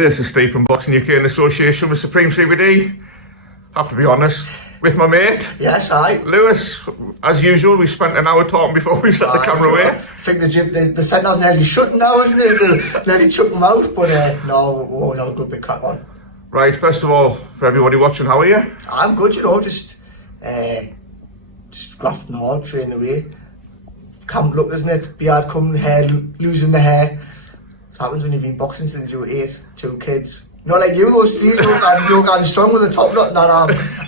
This is Steve from Boxing UK in association with Supreme CBD. Have to be honest, with my mate. Yes, aye. Lewis, as usual, we spent an hour talking before we set the camera away. I think the gym, the centre's nearly shutting now, isn't it? They're nearly chucking them out, but no, we'll have a good bit crack on. Right, first of all, for everybody watching, how are you? I'm good, you know, just grafting hard, training away. Camp look, isn't it? Beard coming, hair, losing the hair. It happens when you've been boxing since you were 8, 2 kids. Not like you though, Steve, you're going strong with the top knot that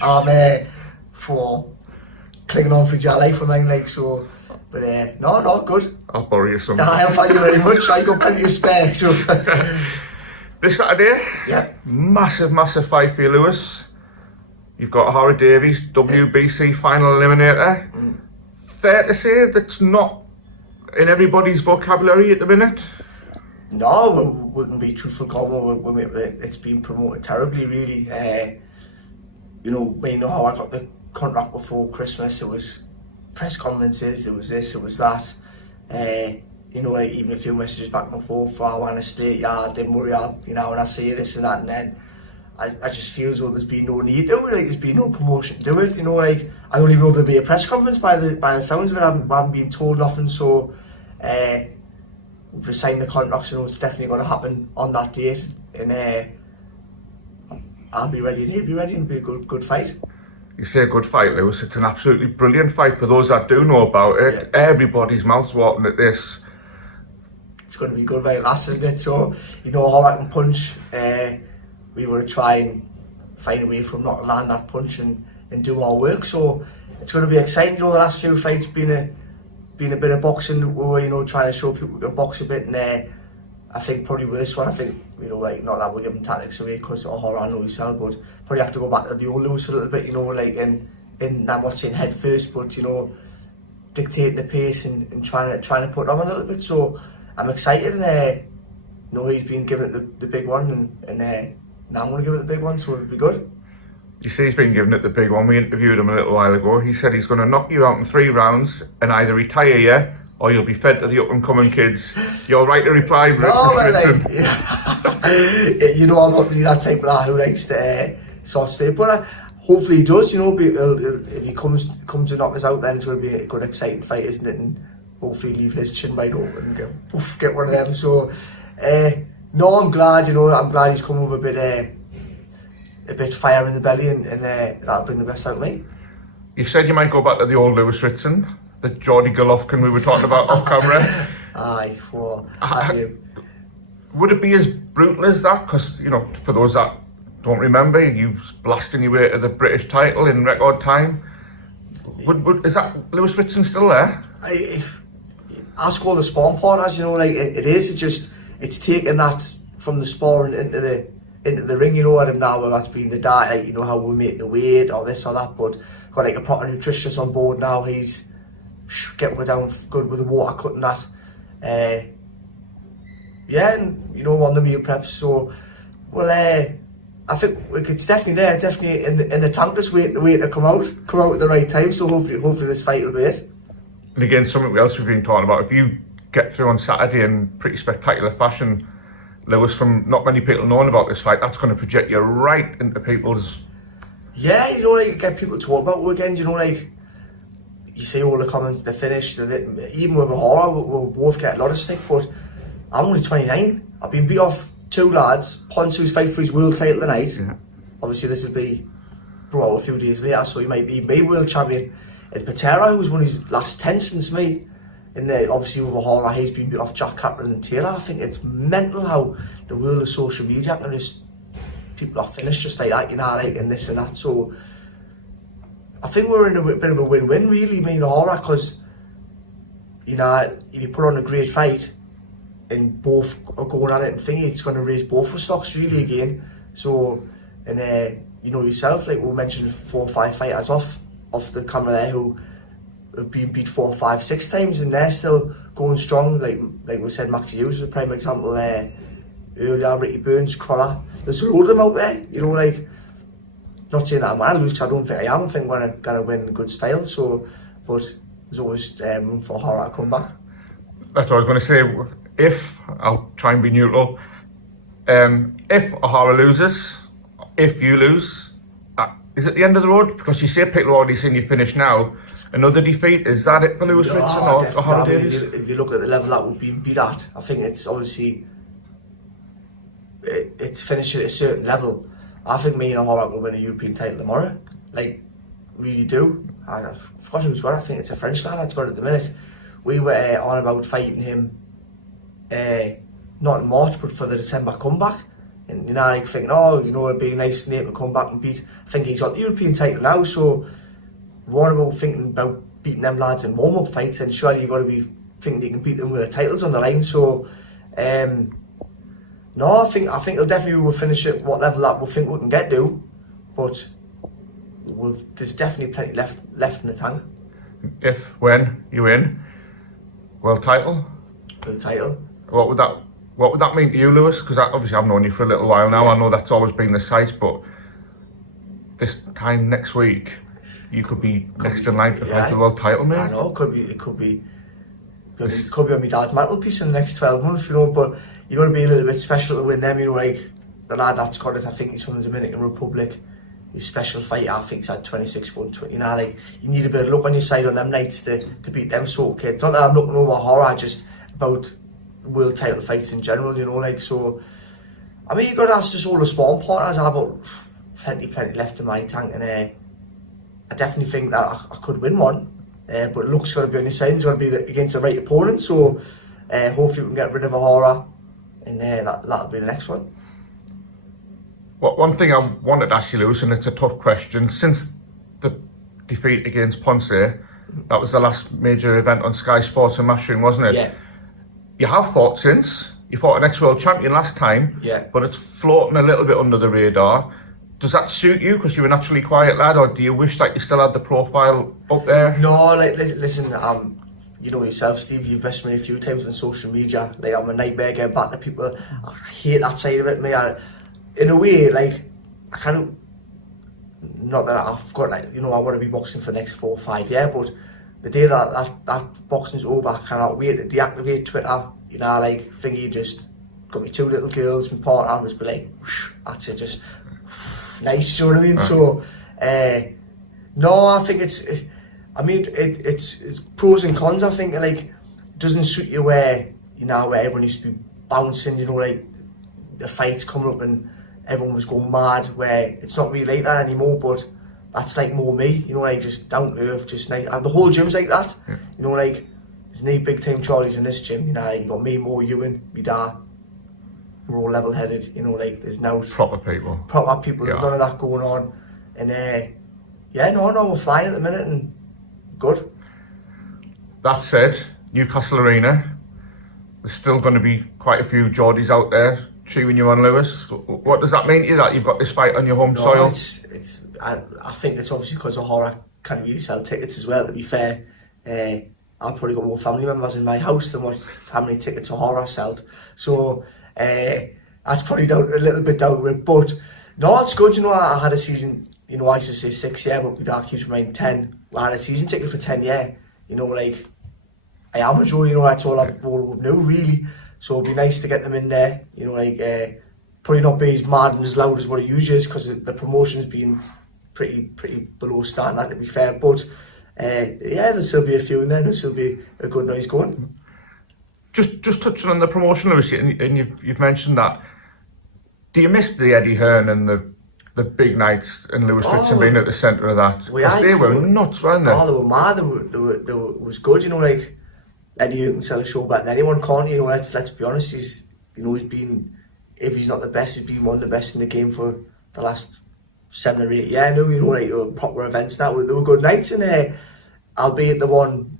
I'm for clinging on for your life for mine, like, so, but no, good. I'll borrow you some. Thank you very much, I got plenty of spare, so. This Saturday, yeah, massive fight for you, Lewis. You've got Ohara Davies, WBC final eliminator. Fair to say that's not in everybody's vocabulary at the minute? No, we wouldn't be truthful, Conor. It's been promoted terribly, really. You know how I got the contract before Christmas. It was press conferences, it was this, it was that. You know, like even a few messages back and forth. I want to stay, yeah, don't worry, when I say this and that, and then I just feel as though there's been no need to it. Like there's been no promotion to do it. You know, like I don't even know if there'll be a press conference by the sounds of it. I haven't been told nothing, so. We've signed the contract, so it's definitely going to happen on that date, and I'll be ready and he'll be ready, and it'll be a good fight. You say a good fight, Lewis. It's an absolutely brilliant fight for those that do know about it. Yeah. Everybody's mouth's watering at this. It's going to be good fight last, isn't it? So, you know how I can punch. We were to try and find a way from not to land that punch and do our work. So it's going to be exciting. You know, the last few fights been a bit of boxing, we were, you know, trying to show people we can box a bit, and I think probably with this one, I think, you know, like, not that we're giving tactics away, because I know yourself, but probably have to go back to the old Lewis a little bit, you know, like, and I'm not saying head first, but, you know, dictating the pace and trying to put on a little bit. So I'm excited, and you know, he's been giving it the big one, and now I'm going to give it the big one, so it'll be good. You see, he's been giving it the big one. We interviewed him a little while ago. He said he's going to knock you out in 3 rounds and either retire you or you'll be fed to the up-and-coming kids. You're right to reply, Ritson. You know, I'm not really that type of guy who likes to sort of stay, but hopefully he does. You know, if he comes to knock us out, then it's going to be a good, exciting fight, isn't it? And hopefully leave his chin wide open and get one of them. So, no, I'm glad. You know, I'm glad he's come with a bit fire in the belly, and that'll bring the best out of me. You said you might go back to the old Lewis Ritson, the Geordie Golovkin we were talking about off camera. Aye, well, would it be as brutal as that? Because, you know, for those that don't remember, you blasting your way to the British title in record time. Is that Lewis Ritson still there? Ask all the sparring partners, you know, like it is. It's taking that from the sparring into the ring, you know, at him now, whether that's been the diet, like, you know, how we make the weight or this or that, but got like a proper nutritionist on board now. He's getting me down good with the water cut and that. Yeah, and you know, on the meal preps. So, well, I think it's definitely there, definitely in the tank. Just wait to come out at the right time. So hopefully this fight will be it. And again, something else we've been talking about. If you get through on Saturday in pretty spectacular fashion, Lewis, from not many people knowing about this fight, that's going to project you right into people's... Yeah, you know, like, get people to talk about it again, you know, like, you see all the comments, the finish, even with Ohara, we'll both get a lot of stick, but I'm only 29. I've been beat off 2 lads, Ponsu's fight for his world title tonight. Yeah. Obviously this will be brought out a few days later, so he might be world champion. And Patera, who's won his last 10 since me. And then obviously with Ohara, he's been beat off Jack Caplan and Taylor. I think it's mental how the world of social media can just, people are finished just like that, you know, like, and this and that. So I think we're in a bit of a win-win, really, me and Ohara, because, you know, if you put on a great fight and both are going at it and thinking, it's going to raise both our stocks really again. So, and you know yourself, like we mentioned 4 or 5 fighters off the camera there who have been beat 4, 5, 6 times, and they're still going strong. Like we said, Max Hughes is a prime example there. Earlier, Ricky Burns, Conor. There's a load of them out there, you know, like, not saying that I'm going to lose, because I don't think I am. I think we're going to win in good style, so, but there's always room for Ohara to come back. That's what I was going to say. If, I'll try and be neutral, If Ohara loses, if you lose, is it the end of the road? Because you say people are already saying you finish now. Another defeat, is that it for Lewis Ritson or definitely. Ohara I mean, Davies? if you look at the level that would be at, I think it's obviously it's finished at a certain level. I think me and Ohara will win a European title tomorrow. Like, really do. I forgot who's got it. I think it's a French lad that's got it at the minute. We were on about fighting him, not in March, but for the December comeback. And like thinking, it'd be a nice name to come back and beat. I think he's got the European title now, so one about thinking about beating them lads in warm-up fights, and surely you've got to be thinking you can beat them with the titles on the line. So, no, I think he'll definitely will finish at what level that we think we can get to, but there's definitely plenty left in the tank. When you win world title, For the title. what would that mean to you, Lewis? Because obviously I've known you for a little while now. Yeah. I know that's always been the sight, but this time next week, you could be next in line to fight the world title, mate. I know, it could be on my dad's mantelpiece in the next 12 months, but you got to be a little bit special to win them. Like the lad that's got it, I think he's from the Dominican Republic. His special fight, I think he's had 26-1. Like, you need a bit of luck on your side on them nights to beat them sort of kids. Not that I'm looking over horror, just about world title fights in general, so I mean, you got to ask just all the sparring partners. I've got plenty left in my tank, and I definitely think that I could win one, but luck's got to be on your side. It's got to be against the right opponent, so hopefully we can get rid of Ohara, and that'll be the next one. Well, one thing I wanted to ask you, Lewis, and it's a tough question, since the defeat against Ponce, that was the last major event on Sky Sports and Mastering, wasn't it? Yeah. You have fought since. You fought an ex-world champion last time, Yeah. but it's floating a little bit under the radar. Does that suit you because you're a naturally quiet lad, or do you wish that you still had the profile up there? No, like, listen, you know yourself, Steve, you've messaged me a few times on social media. Like, I'm a nightmare getting back to people. I hate that side of it, mate. In a way, like, I kind of, not that I've got, like, I want to be boxing for the next 4 or 5 years, but the day that boxing's over, I cannot wait to deactivate Twitter. Like, thingy, just got me 2 little girls, my partner, and just be like, whoosh, that's it, just nice, do you know what I mean? So, no, I think it's pros and cons. I think, like, it doesn't suit you where everyone used to be bouncing, like, the fights coming up and everyone was going mad, where it's not really like that anymore, but that's like more me, like, just down to earth, just nice. And the whole gym's like that, like, there's no big time Charlies in this gym, you got me, Mo, Ewan, me dad, we're all level headed, like, there's no Proper people, there's none of that going on, and no, we're flying at the minute and good. That said, Newcastle Arena, there's still going to be quite a few Geordies out there cheering you on, Lewis. What does that mean to you, that you've got this fight on your home soil? I think it's obviously because Ohara can't really sell tickets as well, to be fair. I've probably got more family members in my house than how many tickets Ohara sold. So that's probably a little bit down to it. But no, it's good. I had a season, I used to say 6 years, but my dad keeps reminding 10. I had a season ticket for 10 years. Like, I am a Geordie, that's all I've knew, really. So it'd be nice to get them in there, probably not be as mad and as loud as what it usually is, because the promotion's been pretty below standard, to be fair. But there'll still be a few in there, and there'll still be a good noise going. Just touching on the promotion, Lewis, and you've mentioned that. Do you miss the Eddie Hearn and the big nights and Lewis Ritson being at the centre of that? They were nuts, weren't they? Oh, they were mad. They was good, like, Eddie Hearn can sell a show better than anyone, can't he? Let's be honest, he's been, if he's not the best, he's been one of the best in the game for the last 7 or 8 years now, like, proper events now. They were good nights, and I'll be at the one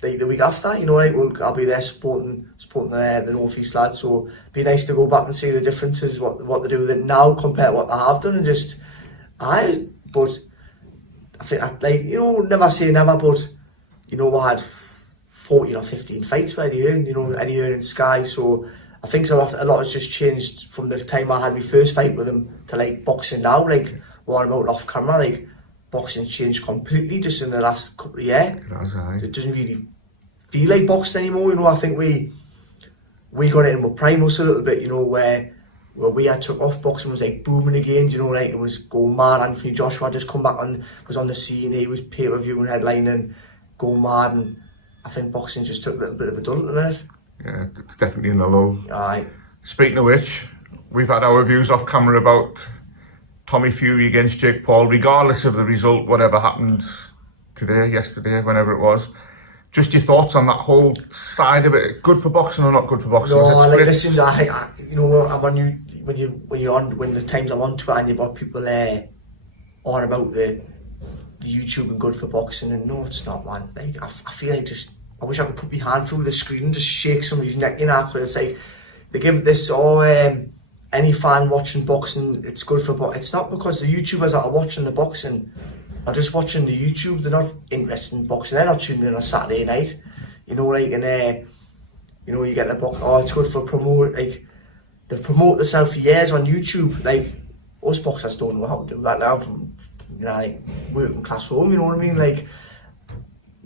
the week after, like, I'll be there supporting the North East lads, so it'd be nice to go back and see the differences, what they do with it now compared to what they have done, and but I think, like, never say never, but, I had 14 or 15 fights with Eddie Hearn, Eddie Hearn and Sky, so I think a lot has just changed from the time I had my first fight with him to, like, boxing now, like, what about off camera, like, boxing's changed completely just in the last couple of years. It doesn't really feel like boxing anymore, I think we got it in with Primus a little bit, where where we had took off, boxing was like booming again, you know, like it was going mad. Anthony Joshua had just come back was on the scene, he was pay-per-view and headlining, going mad, and I think boxing just took a little bit of a dull at the minute. Yeah, it's definitely in the low. Aye. Speaking of which, we've had our views off camera about Tommy Fury against Jake Paul, regardless of the result, whatever happened today, yesterday, whenever it was. Just your thoughts on that whole side of it. Good for boxing or not good for boxing? No, I like listen. You know, when the times I'm on Twitter and you've got people on about the YouTube and good for boxing, and no, it's not, man. Like I feel like I wish I could put my hand through the screen and just shake somebody's neck, you know, because it's like they give this any fan watching boxing, it's good for boxing. It's not, because the YouTubers that are watching the boxing are just watching the YouTube. They're not interested in boxing. They're not tuning in on Saturday night, you know, like, and you know, you get the box. Oh, it's good for promote. Like they've promoted themselves for years on YouTube. Like us boxers don't know how to do that now. From, you know, like working class home. You know what I mean? Like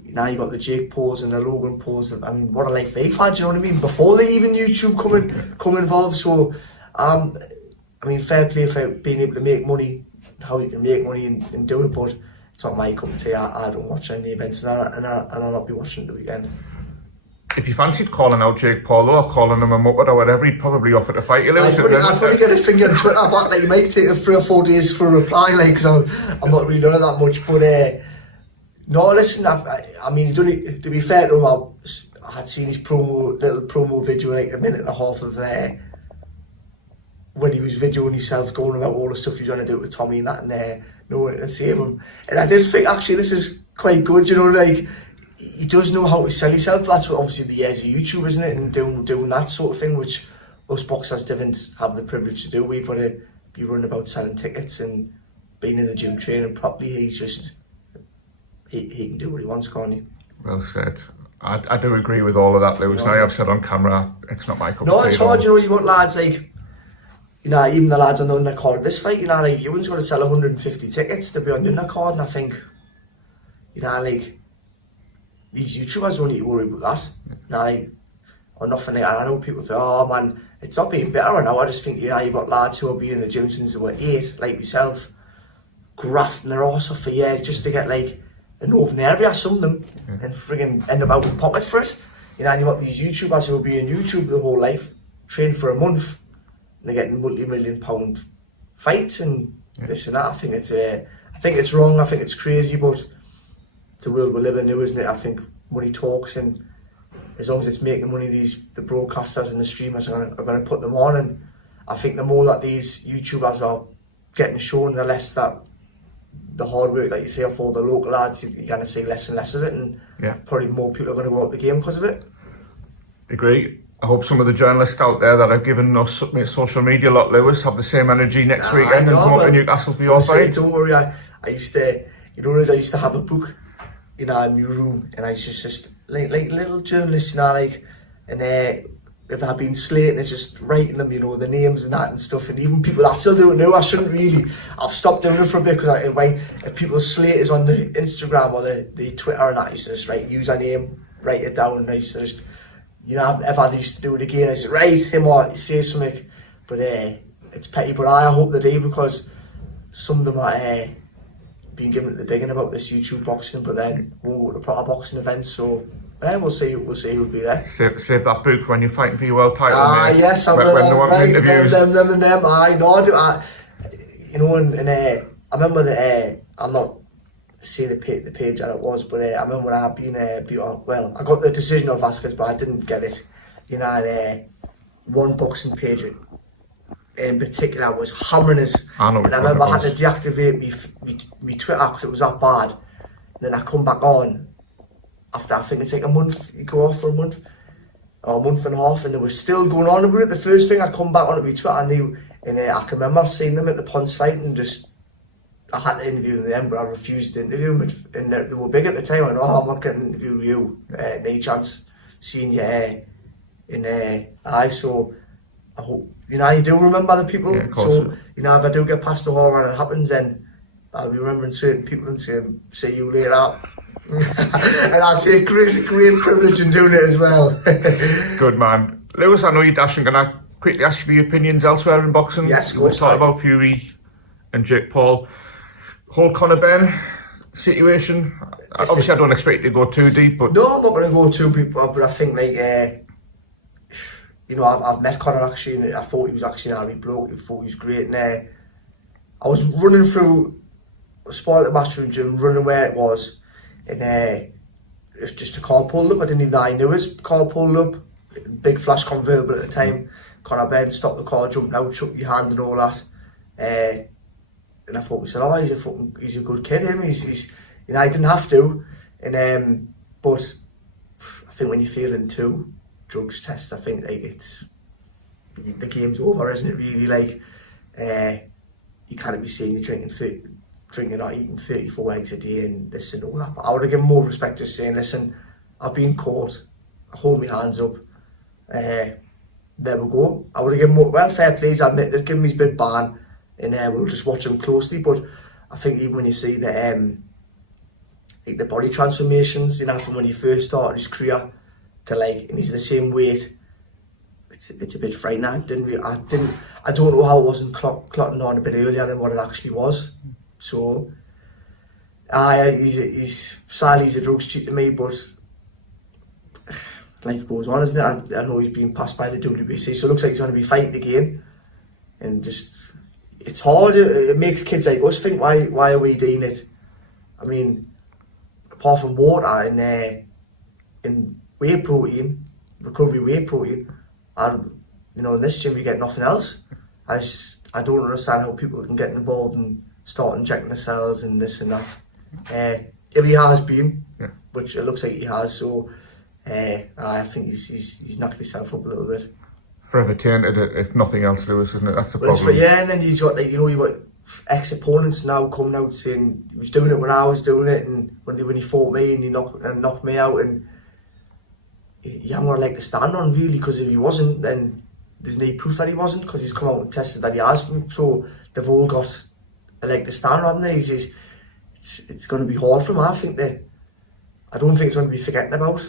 now you got the Jake Pauls and the Logan Pauls. I mean, what a life they've had. You know what I mean? Before they even YouTube come involved. So, I mean, fair play for being able to make money. How you can make money and do it, but it's not my cup of tea. I don't watch any events, and I'll not be watching the weekend. If you fancied calling out Jake Paul or calling him a muppet or whatever, he'd probably offer to fight you. I'd probably get a finger on Twitter back. Like, it might take 3 or 4 days for a reply, like, because I'm not really doing that much. But no, listen. I mean, to be fair to him, I had seen his little promo video, like a minute and a half of when he was videoing himself going about all the stuff he's going to do with Tommy and that, and no one to save him. And I did think, actually, this is quite good, you know, like, he does know how to sell himself. That's what, obviously, the years of YouTube, isn't it? And doing that sort of thing, which us boxers didn't have the privilege to do. We've got to be running about selling tickets and being in the gym training properly. He's just, he can do what he wants, can't he? Well said. I do agree with all of that, Lewis. No. Now I've said on camera, it's not my cup of tea. No, it's hard, you know, you got lads like, you know, even the lads on the undercard this fight, you know, like, you wouldn't sort of sell 150 tickets to be on the undercard, and I think, you know, like, these YouTubers don't need to worry about that, you know, like, or nothing. Like, and I know people think, oh man, it's not being better now. I just think, you know, you've got lads who have been in the gym since they were 8, like myself, grafting their arse off for years just to get, like, a northern area, some of them, and friggin' end up out with pocket for it. You know, and you've got these YouTubers who will be in YouTube their whole life, train for a month, and they're getting multi-million-pound fights and this and that. I think it's wrong. I think it's crazy, but it's the world we live in now, isn't it? I think money talks, and as long as it's making money, the broadcasters and the streamers are going to put them on. And I think the more that these YouTubers are getting shown, the less that the hard work, like you say, of all the local lads, you're going to see less and less of it, and probably more people are going to go out the game because of it. Agree. I hope some of the journalists out there that have given us social media a lot, Lewis, have the same energy next weekend and come up to Newcastle for your fight. Don't worry, I used to, you know, I used to have a book in our new room, and I used to just like little journalists, you know, like, and if I've been slating, it's just writing them, you know, the names and that and stuff. And even people that still do it now, I shouldn't really. I've stopped doing it for a bit, because if people's slate is on the Instagram or the Twitter and that, I used to just write username, write it down, and I used to just, you know, if I used to do it again, I said, right, him or say something. But it's petty, but I hope they do, because some of them are being given at the beginning about this YouTube boxing, but then won't go to proper boxing events. So we'll see who'll be there. Save that book when you're fighting for your world title. Yes, I will. When they want interviews. Them. I know. You know, and I remember that I'm not say the page that it was, but I remember when I had been beat up. Well, I got the decision of Vasquez, but I didn't get it. You know, and one boxing page in particular was hammering us. I remember I had to deactivate me Twitter because it was that bad. And then I come back on after, I think it's like a month. You go off for a month or a month and a half, and they were still going on about it. The first thing I come back on at my Twitter, and I can remember seeing them at the Ponce fight, and just I had to interview them then, but I refused to interview them. And they were big at the time. I know, I'm not going to interview you. No chance seeing you in so I hope, you know, you do remember the people. Yeah, so, you know, if I do get past the horror and it happens, then I'll be remembering certain people and saying, see you later. And I'll take great privilege in doing it as well. Good man. Lewis, I know you're dashing. Can I quickly ask you for your opinions elsewhere in boxing? Yes, you go were talking ahead. about Fury and Jake Paul. Whole Conor Benn situation. Obviously, I don't expect you to go too deep, but No, I'm not going to go too deep, but I think I've met Conor actually, and I thought he was actually an army bloke. I thought he was great, and I was running through a spot at the matchroom gym, running where it was, and it's just a car pulled up. I didn't even know I knew his car pulled up. Big flash convertible at the time. Conor Benn stopped the car, jumped out, shook your hand and all that. And I thought we said, oh, he's a good kid. He's I didn't have to, and but I think when you're failing two drugs tests, I think it's the game's over, isn't it? Really, you can't be saying you're drinking or eating 34 eggs a day and this and all that. But I would have given more respect to saying, listen, I've been caught, I hold my hands up, there we go. I would have given more, well, fair play, I admit, they'd give him his big ban, and we'll just watch him closely. But I think even when you see the body transformations, from when he first started his career to and he's the same weight, it's a bit frightening. I don't know how it wasn't clotting on a bit earlier than what it actually was. So, sadly he's a drugs cheat to me, but life goes on, isn't it? I know he's being passed by the WBC, so it looks like he's going to be fighting again, and just it's hard. It makes kids like us think, why are we doing it? I mean, apart from water and whey protein, recovery whey protein, and in this gym you get nothing else. I don't understand how people can get involved and start injecting themselves and this and that. If he has been, which it looks like he has, so I think he's knocked himself up a little bit. Forever tainted it, if nothing else, Lewis, isn't it? That's the problem. And then he's got you've got ex-opponents now coming out saying he was doing it when I was doing it, and when he fought me and he knocked me out, and you haven't got a leg to stand on really, because if he wasn't, then there's no proof that he wasn't, because he's come out and tested that he has been. So they've all got a leg to stand on. It's going to be hard for him. I don't think it's going to be forgetting about.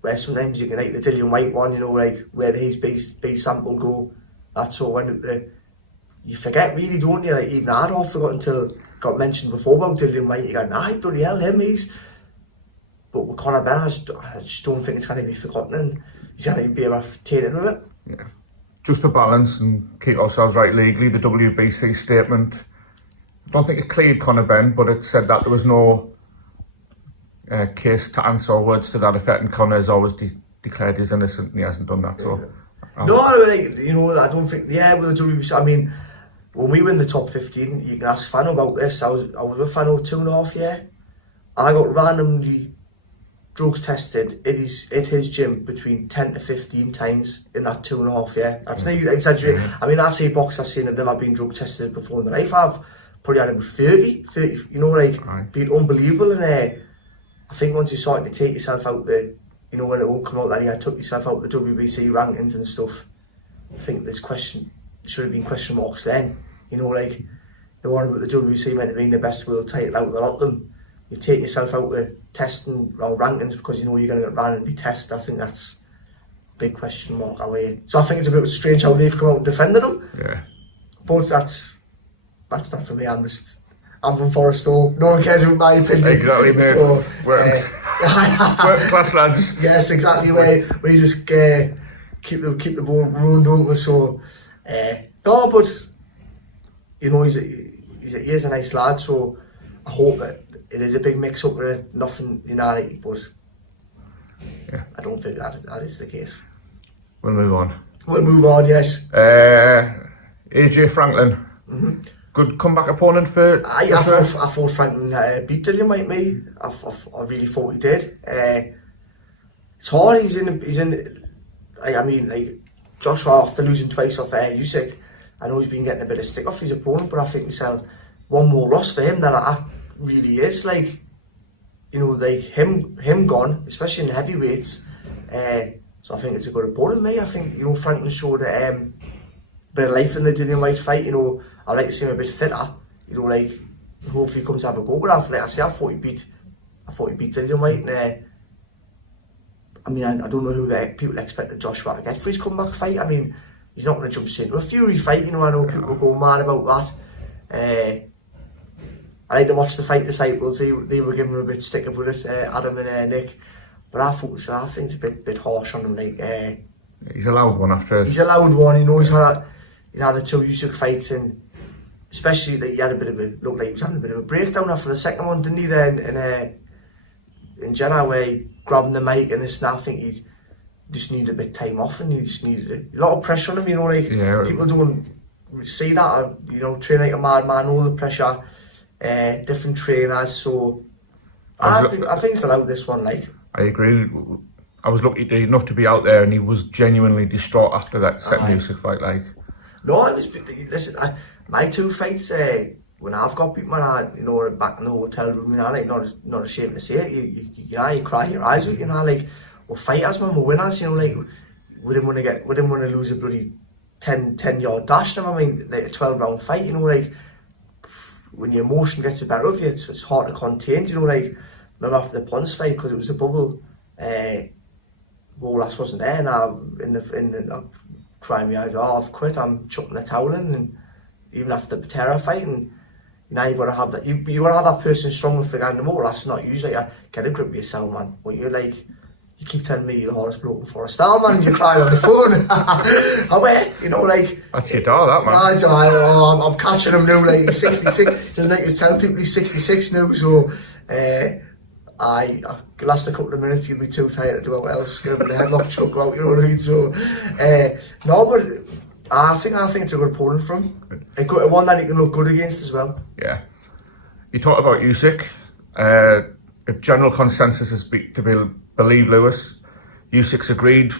Where sometimes you can the Dillian White one, where his base sample go. That's all when you forget really, don't you? Even I'd half forgot until it got mentioned before about Dillian White. You go, nah, bloody hell, but with Conor Benn, I just don't think it's going to be forgotten, and he's going to be able to take it with it. Yeah. Just to balance and keep ourselves right legally, the WBC statement, I don't think it cleared Conor Benn, but it said that there was no case to answer, or words to that effect, and Conor has always declared he's innocent, and he hasn't done that. So, no, I don't think. Yeah, with the WBC, I mean, when we were in the top 15, you can ask Fano about this. I was with Fano 2.5 years. I got randomly drugs tested at his gym between 10 to 15 times in that 2.5 years. That's not exaggerating. I mean, I say boxers, I've seen them, I've been drug tested before in their life. I've probably had about 30, been unbelievable. And I think once you're starting to take yourself out the, when it all come out that he had took yourself out the WBC rankings and stuff, I think there should have been question marks then. The one about the WBC meant to be the best world title out of the lot of them. You take yourself out of testing or rankings because you're going to get randomly tested. I think that's a big question mark away. So I think it's a bit strange how they've come out and defended him. Yeah. But that's not for me. I'm from Forest Hall. No one cares about my opinion. Exactly, mate. So, Working class lads. Yes, exactly. We just keep the ball rolling, don't we? So, no, but he's a nice lad. So I hope that it is a big mix-up with it. Nothing United, but I don't think that is the case. We'll move on. Yes. AJ Franklin. Mm-hmm. Good comeback opponent for. I thought Franklin beat Dillian White. I really thought he did. It's hard. He's in. I mean, Joshua, after losing twice off Usyk, I know he's been getting a bit of stick off his opponent, but I think he's had one more loss for him than that really is. Him gone, especially in the heavyweights. So I think it's a good opponent, mate. I think Franklin showed a bit of life in the Dillian White fight. I like to see him a bit fitter. Hopefully he comes to have a go. But I thought he beat Dillian White. And I don't know who people expected Joshua to get for his comeback fight. I mean, he's not going to jump straight into a Fury fight. You know, I know people go mad about that. I like to watch the Fight Disciples. They were giving him a bit sticker with it, Adam and Nick. But I think it's a bit harsh on him. Like he's allowed one after. He's allowed one. You know, he's had the two Usyk fights, and especially that he had a bit of looked like he was having a bit of a breakdown after the second one, didn't he? Then in Jeddah, where he grabbed the mic and this, and I think he just needed a bit of time off, and he just needed a lot of pressure on him. You know, like people don't see that. You know, train like a madman, all the pressure. Different trainers, so I think it's allowed this one. Like I agree. I was lucky enough to be out there, and he was genuinely distraught after that second Usyk fight. Like no, listen, my two fights when I've got beat, man, you know, back in the hotel room, you know, like not ashamed to say it. You cry your eyes out, you know, like we're fighters, man, we're winners, you know, like we didn't want to lose a bloody 10-yard dash to him. I mean, like a 12-round fight, you know, like. When your emotion gets the better of you, it's hard to contain. You know, like remember after the Ponce fight, because it was a bubble. Wolas wasn't there. Now in the I'm crying my eyes. Oh, I've quit. I'm chucking the towel in. And even after the Patera fight, and now you've got to have that. You got to have that person strong with the guy in the motor. That's not usually. Get a grip of yourself, man. What you're like. You keep telling me you're the hardest bloke in Forest Star, man, and you're crying on the phone. You know, like... That's your dog, that, man. I'm catching him now, like, he's 66. Doesn't like to tell people he's 66 now, so... I last a couple of minutes, he'll be too tired to do what else. Get him in the headlock, chuck out, you know what I mean? So, no, but I think it's a good opponent for him. A good one that he can look good against as well. Yeah. You talked about Usyk. If general consensus is to believe Lewis, Usyk's agreed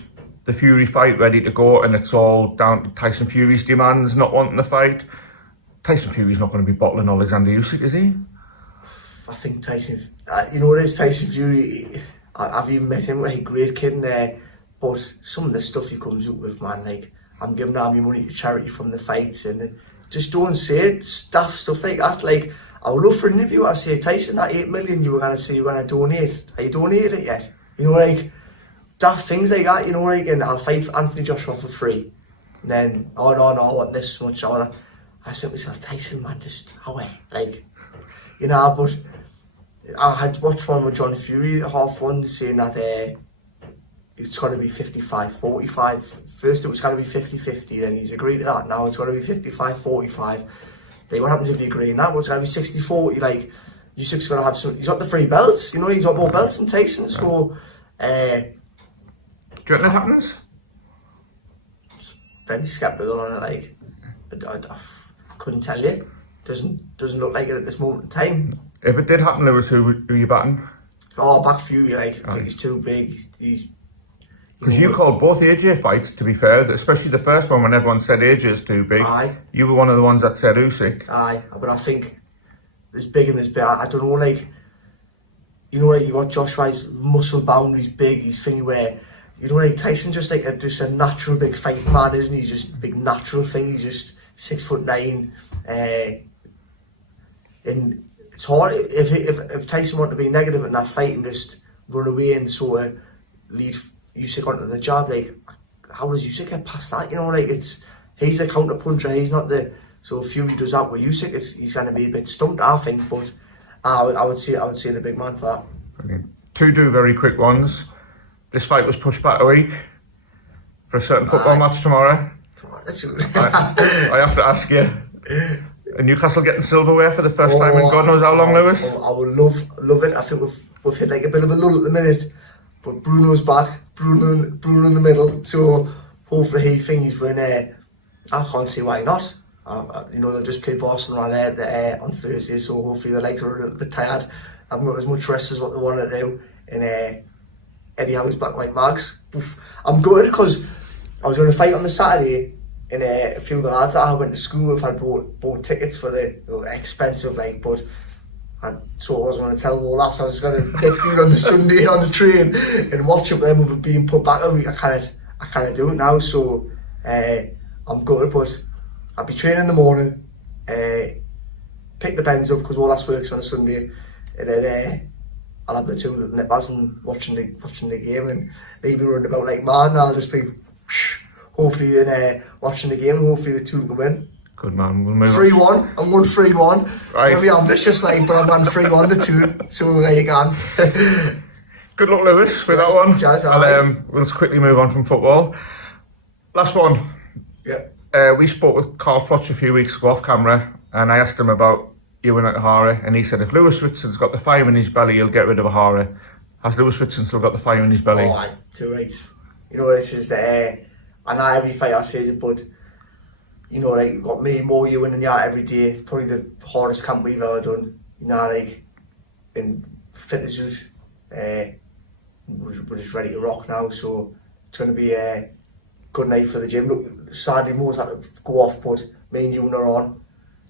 the Fury fight, ready to go, and it's all down to Tyson Fury's demands, not wanting the fight. Tyson Fury's not going to be bottling Alexander Usyk, is he? I think Tyson, you know what it is, Tyson Fury, I've even met him, a great kid in there, but some of the stuff he comes out with, man, like, I'm giving all my money to charity from the fights, and just don't say it, stuff like that. Like, I would love for an interview, I say, Tyson, that 8 million you were going to say you were going to donate, are you donated it yet? You know, like, daft things like that, you know, like, and I'll fight Anthony Joshua for free. And then, oh no, I want this much, I said to myself, Tyson, man, just, like, you know, but I had watched one with John Fury, half one, saying that it's got to be 55-45. First it was going to be 50-50, then he's agreed to that. Now it's got to be 55-45. Like, what happens if you agree on that? Well, it's going to be 60-40. Like, Usyk's got to have some. He's got the 3 belts, you know. He's got more belts than Tyson. So, do you reckon that happens? Very skeptical on it. Like, I couldn't tell you. Doesn't look like it at this moment in time. If it did happen, Lewis, who are you batting? Oh, back Fury. Like, I think he's too big. He's because you called both AJ fights, to be fair, especially the first one when everyone said AJ is too big. Aye. You were one of the ones that said Usyk. Aye, but I think there's big and there's big. I don't know, like, you know, like you got Joshua's muscle bound, he's big, he's thingy where, you know, like Tyson just like just a natural big fighting man, isn't he? He's just a big natural thing. He's just 6'9", and it's hard if Tyson wanted to be negative in that fight and just run away and sort of lead Usyk onto the jab, like, how does Usyk get past that? You know, like, he's the counter puncher, he's not the. So if Fury does that with Usyk, he's going to be a bit stumped, I think. But I would say the big man for that. Brilliant. 2 very quick ones. This fight was pushed back a week for a certain football match tomorrow. Come on, I have to ask you. Are Newcastle getting silverware for the first time in God knows how long, Lewis? I would love it. I think we've hit like a bit of a lull at the minute, but Bruno's back. Bruno in the middle. So hopefully he thinks when I can't see why not. You know, they've just played Barcelona there on Thursday, so hopefully their legs are a little bit tired. I haven't got as much rest as what they want to do. And Eddie Howe's back like mags. I'm good because I was going to fight on the Saturday, and a few of the lads that I went to school with had bought tickets for the expensive, like, but I sort of wasn't going to tell them all that, so I was going to get dude on the Sunday on the train and watch up them with being put back a week. I kind of do it now, so I'm good, but I'll be training in the morning, pick the Benns up because all that works on a Sunday, and then I'll have the 2 little nippers and watching the game, and they'll be running about like mad, and I'll just be hopefully in watching the game, hopefully the two can win. Good man. We'll move on. 3-1. I'm going 3-1. Right. Very ambitious, like, but I'm going 3-1 the two. So there you go. Good luck, Lewis, with Yes, that one. Jazz, And we'll just quickly move on from football. Last one. Yeah. We spoke with Carl Froch a few weeks ago off camera, and I asked him about you and Ohara, and he said if Lewis Ritson's got the fire in his belly, he'll get rid of Ohara. Has Lewis Ritson still got the fire in his belly? Oh, aye, too right. You know, this is the, I know every fight I say it, but, you know, like, we've got me, more you in the yard every day. It's probably the hardest camp we've ever done. You know, like, in fit as us. We're just ready to rock now, so it's going to be a good night for the gym. Look, sadly, Mo's had to go off, but me and you are on,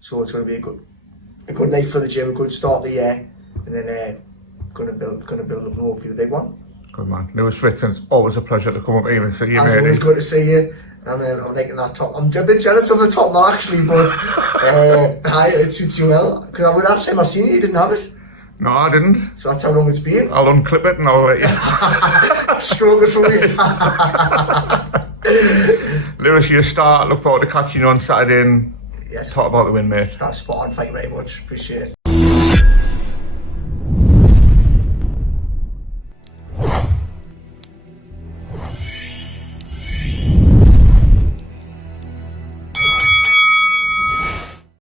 so it's going to be a good night for the gym, a good start of the year, and then going to build up and hopefully the big one. Good man. Lewis Ritson, it's always a pleasure to come up here and see you, It's mate. always good to see you. I'm liking that top. I'm a bit jealous of the top now, actually, but it suits you well. Because the last time I seen you didn't have it. No, I didn't. So that's how long it's been. I'll unclip it and I'll let you. Stroke it for me. Lewis, you're a star. Look forward to catching you on Saturday and Yes. talk about the win, mate. That's spot on. Thank you very much. Appreciate it.